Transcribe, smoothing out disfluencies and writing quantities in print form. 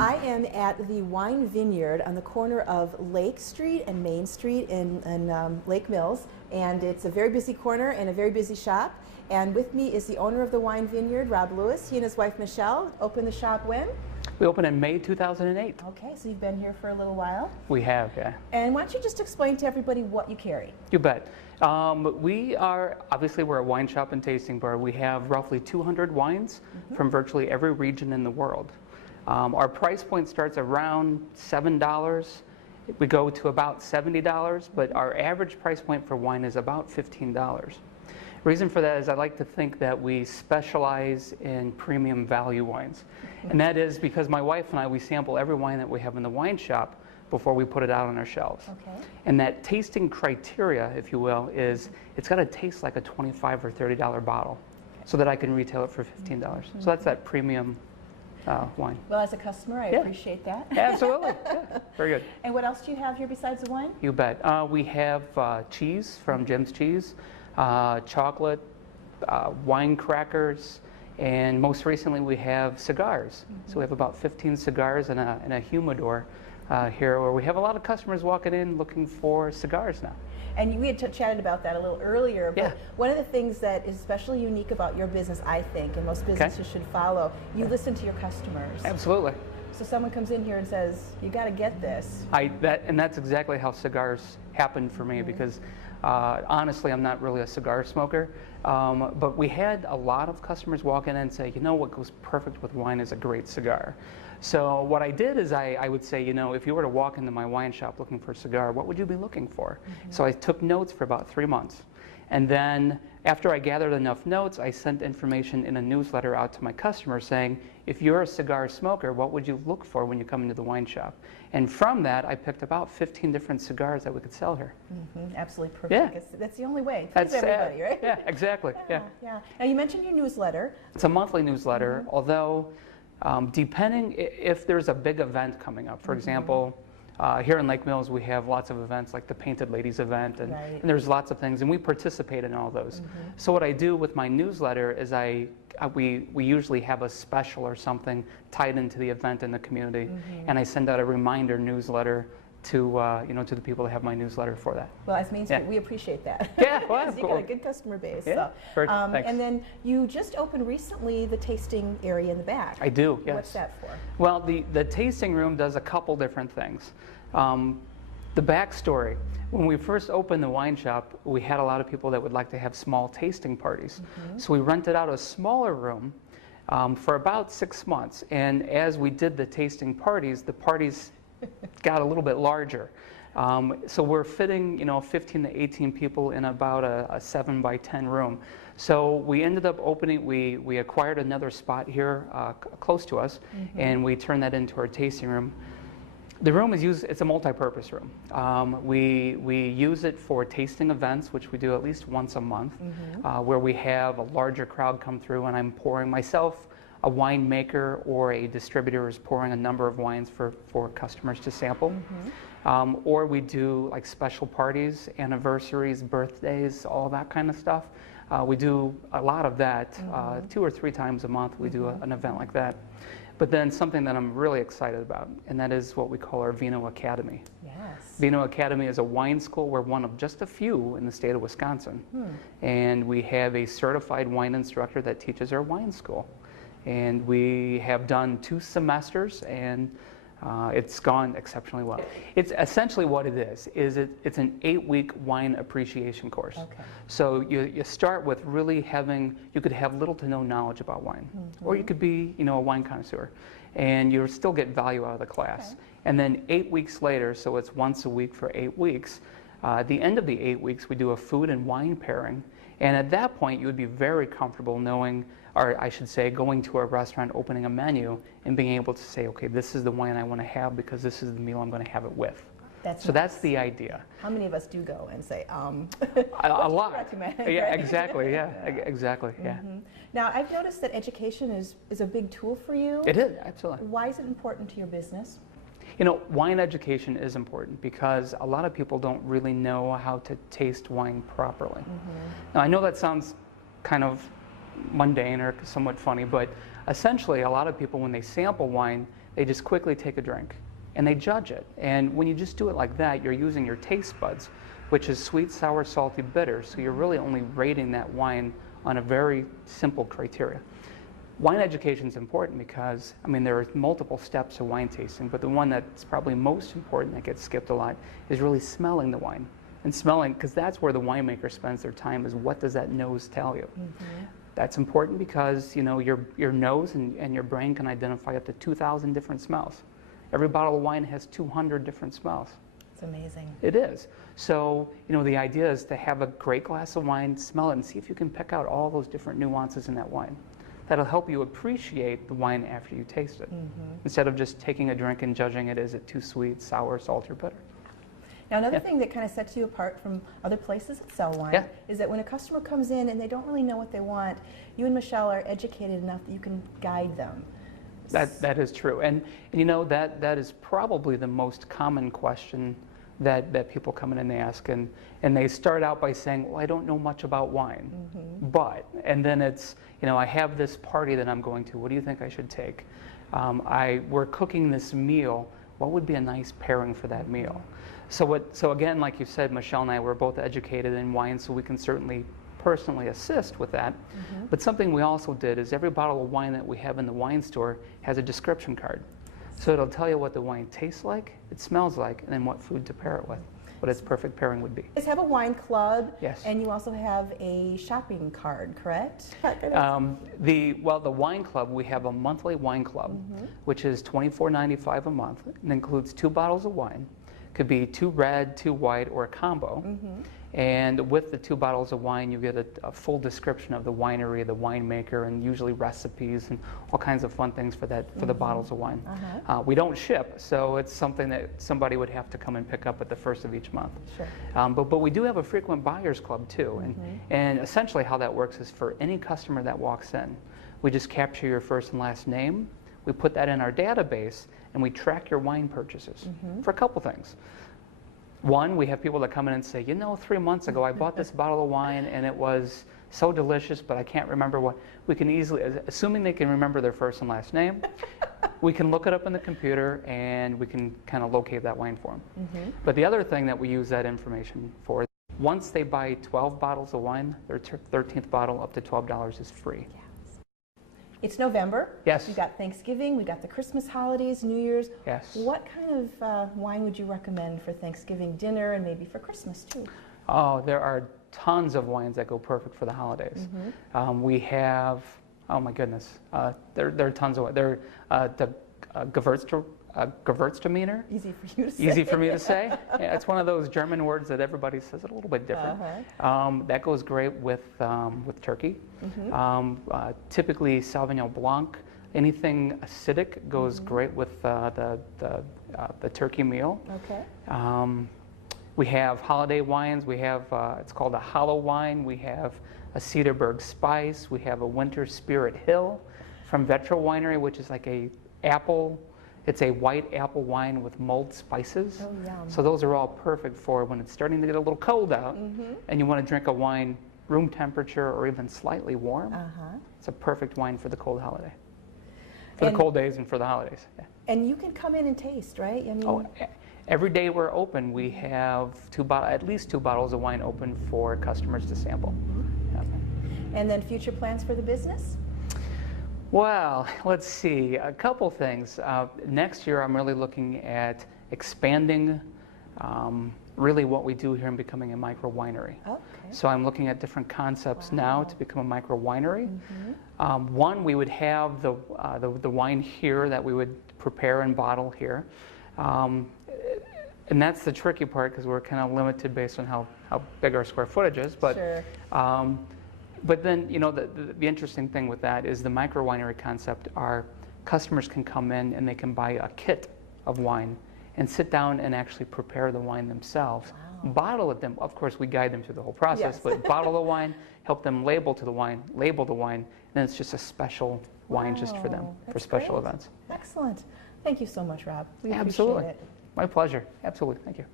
I am at the Wine Vineyard on the corner of Lake Street and Main Street in Lake Mills, and it's a very busy corner and a very busy shop. And with me is the owner of the Wine Vineyard, Rob Lewis. He and his wife Michelle opened the shop when? We opened in May 2008. Okay, so you've been here for a little while. We have, yeah. And why don't you just explain to everybody what you carry? You bet. We are, obviously we're a wine shop and tasting bar. We have roughly 200 wines from virtually every region in the world. Our price point starts around $7. We go to about $70, but our average price point for wine is about $15. Reason for that is I like to think that we specialize in premium value wines. And that is because my wife and I, we sample every wine that we have in the wine shop before we put it out on our shelves. Okay. And that tasting criteria, if you will, is it's got to taste like a $25 or $30 bottle so that I can retail it for $15. So that's that premium wine. Well, as a customer, I appreciate that. Absolutely. Yeah. Very good. And what else do you have here besides the wine? You bet. We have cheese from Jim's Cheese, chocolate, wine crackers, and most recently we have cigars. So we have about 15 cigars and a humidor here, where we have a lot of customers walking in looking for cigars now. And we had chatted about that a little earlier, but Yeah. one of the things that is especially unique about your business, I think, and most businesses should follow, you listen to your customers. Absolutely. So someone comes in here and says, you got to get this. And that's exactly how cigars happened for me, because honestly, I'm not really a cigar smoker, but we had a lot of customers walk in and say, you know, what goes perfect with wine is a great cigar. So what I did is I would say, you know, if you were to walk into my wine shop looking for a cigar, what would you be looking for? So I took notes for about 3 months. And then after I gathered enough notes, I sent information in a newsletter out to my customers saying, if you're a cigar smoker, what would you look for when you come into the wine shop? And from that, I picked about 15 different cigars that we could sell here. Absolutely perfect. Yeah. That's the only way. That's everybody, right? Yeah, exactly. Yeah. Now, you mentioned your newsletter. It's a monthly newsletter, although depending if there's a big event coming up. For example, here in Lake Mills, we have lots of events like the Painted Ladies event, and there's lots of things, and we participate in all those. So what I do with my newsletter is we usually have a special or something tied into the event in the community, and I send out a reminder newsletter to to the people that have my newsletter for that. Well, as Main Street, we appreciate that. Yeah, well, you got a good customer base. Yeah, so. thanks. And then you just opened recently the tasting area in the back. I do, yes. What's that for? Well, the tasting room does a couple different things. The backstory, when we first opened the wine shop, we had a lot of people that would like to have small tasting parties. So we rented out a smaller room for about 6 months. And as we did the tasting parties, the parties got a little bit larger. So we're fitting, 15 to 18 people in about a 7 by 10 room. So we ended up opening, we acquired another spot here close to us, and we turned that into our tasting room. The room is used, it's a multi-purpose room. We use it for tasting events, which we do at least once a month, where we have a larger crowd come through, and I'm pouring myself, a winemaker or a distributor is pouring a number of wines for customers to sample. Or we do like special parties, anniversaries, birthdays, all that kind of stuff. We do a lot of that. 2 or 3 times a month we do an event like that. But then something that I'm really excited about, and that is what we call our Vino Academy. Yes. Vino Academy is a wine school. We're one of just a few in the state of Wisconsin. And we have a certified wine instructor that teaches our wine school. And we have done 2 semesters, and it's gone exceptionally well. It's essentially what it is it's an 8-week wine appreciation course. Okay. So you start with really you could have little to no knowledge about wine, or you could be, a wine connoisseur, and you still get value out of the class. Okay. And then 8 weeks later, so it's once a week for 8 weeks, at the end of the 8 weeks, we do a food and wine pairing. And at that point, you would be very comfortable knowing, or I should say, going to a restaurant, opening a menu, and being able to say, okay, this is the wine I want to have because this is the meal I'm going to have it with. That's the idea. How many of us do go and say, a lot. Yeah, exactly. Yeah, exactly. Yeah. Now, I've noticed that education is a big tool for you. It is, absolutely. Why is it important to your business? Wine education is important because a lot of people don't really know how to taste wine properly. Now, I know that sounds kind of mundane or somewhat funny, but essentially a lot of people, when they sample wine, they just quickly take a drink and they judge it. And when you just do it like that, you're using your taste buds, which is sweet, sour, salty, bitter. So you're really only rating that wine on a very simple criteria. Wine education is important because, I mean, there are multiple steps to wine tasting, but the one that's probably most important that gets skipped a lot is really smelling the wine. And smelling, because that's where the winemaker spends their time, is what does that nose tell you? That's important because, you know, your nose and your brain can identify up to 2,000 different smells. Every bottle of wine has 200 different smells. It's amazing. It is. So, you know, the idea is to have a great glass of wine, smell it, and see if you can pick out all those different nuances in that wine. That'll help you appreciate the wine after you taste it, instead of just taking a drink and judging it, is it too sweet, sour, salty, or bitter. Now, another thing that kind of sets you apart from other places that sell wine is that when a customer comes in and they don't really know what they want, you and Michelle are educated enough that you can guide them. That is true. And you know, that is probably the most common question that people come in and they ask. And they start out by saying, well, I don't know much about wine. But, and then it's, you know, I have this party that I'm going to. What do you think I should take? We're cooking this meal. What would be a nice pairing for that meal? So again, like you said, Michelle and I were both educated in wine, so we can certainly personally assist with that. But something we also did is every bottle of wine that we have in the wine store has a description card. So it'll tell you what the wine tastes like, it smells like, and then what food to pair it with, what its perfect pairing would be. You guys have a wine club, Yes. and you also have a shopping card, correct? The wine club, we have a monthly wine club, which is $24.95 a month. It includes 2 bottles of wine. Could be 2 red, 2 white, or a combo. And with the 2 bottles of wine, you get a full description of the winery, the winemaker, and usually recipes and all kinds of fun things for the bottles of wine. We don't ship, so it's something that somebody would have to come and pick up at the first of each month. Sure. But we do have a frequent buyers club too, and essentially how that works is for any customer that walks in, we just capture your first and last name, we put that in our database, and we track your wine purchases for a couple things. One, we have people that come in and say, you know, 3 months ago I bought this bottle of wine and it was so delicious, but I can't remember what. We can easily, assuming they can remember their first and last name, we can look it up in the computer and we can kind of locate that wine for them. But the other thing that we use that information for, once they buy 12 bottles of wine, their 13th bottle up to $12 is free. It's November. Yes. We've got Thanksgiving, we've got the Christmas holidays, New Year's. Yes. What kind of wine would you recommend for Thanksgiving dinner and maybe for Christmas too? Oh, there are tons of wines that go perfect for the holidays. We have, oh my goodness, there are tons of, the Gewürztraminer. Easy for you to say. Easy for me to say. Yeah, it's one of those German words that everybody says it a little bit different. That goes great with turkey. Typically Sauvignon Blanc. Anything acidic goes great with the turkey meal. Okay. We have holiday wines. We have, it's called a hollow wine. We have a Cedarburg Spice. We have a Winter Spirit Hill from Vetro Winery, which is like it's a white apple wine with mulled spices. Oh, yum. So those are all perfect for when it's starting to get a little cold out and you want to drink a wine room temperature or even slightly warm. It's a perfect wine for the cold holiday. For the cold days and for the holidays. Yeah. And you can come in and taste, right? I mean, every day we're open, we have at least 2 bottles of wine open for customers to sample. And then future plans for the business? Well, let's see, a couple things. Next year I'm really looking at expanding really what we do here and becoming a micro winery. Okay. So I'm looking at different concepts now to become a micro winery. One, we would have the wine here that we would prepare and bottle here. And that's the tricky part because we're kind of limited based on how big our square footage is. But, sure. But then, you know, the interesting thing with that is the micro winery concept. Our customers can come in and they can buy a kit of wine and sit down and actually prepare the wine themselves. Wow. Bottle it them. Of course, we guide them through the whole process, but bottle the wine, help them label the wine, and then it's just a special wine just for them, for special events. Excellent. Thank you so much, Rob. We Absolutely. appreciate it. My pleasure. Absolutely. Thank you.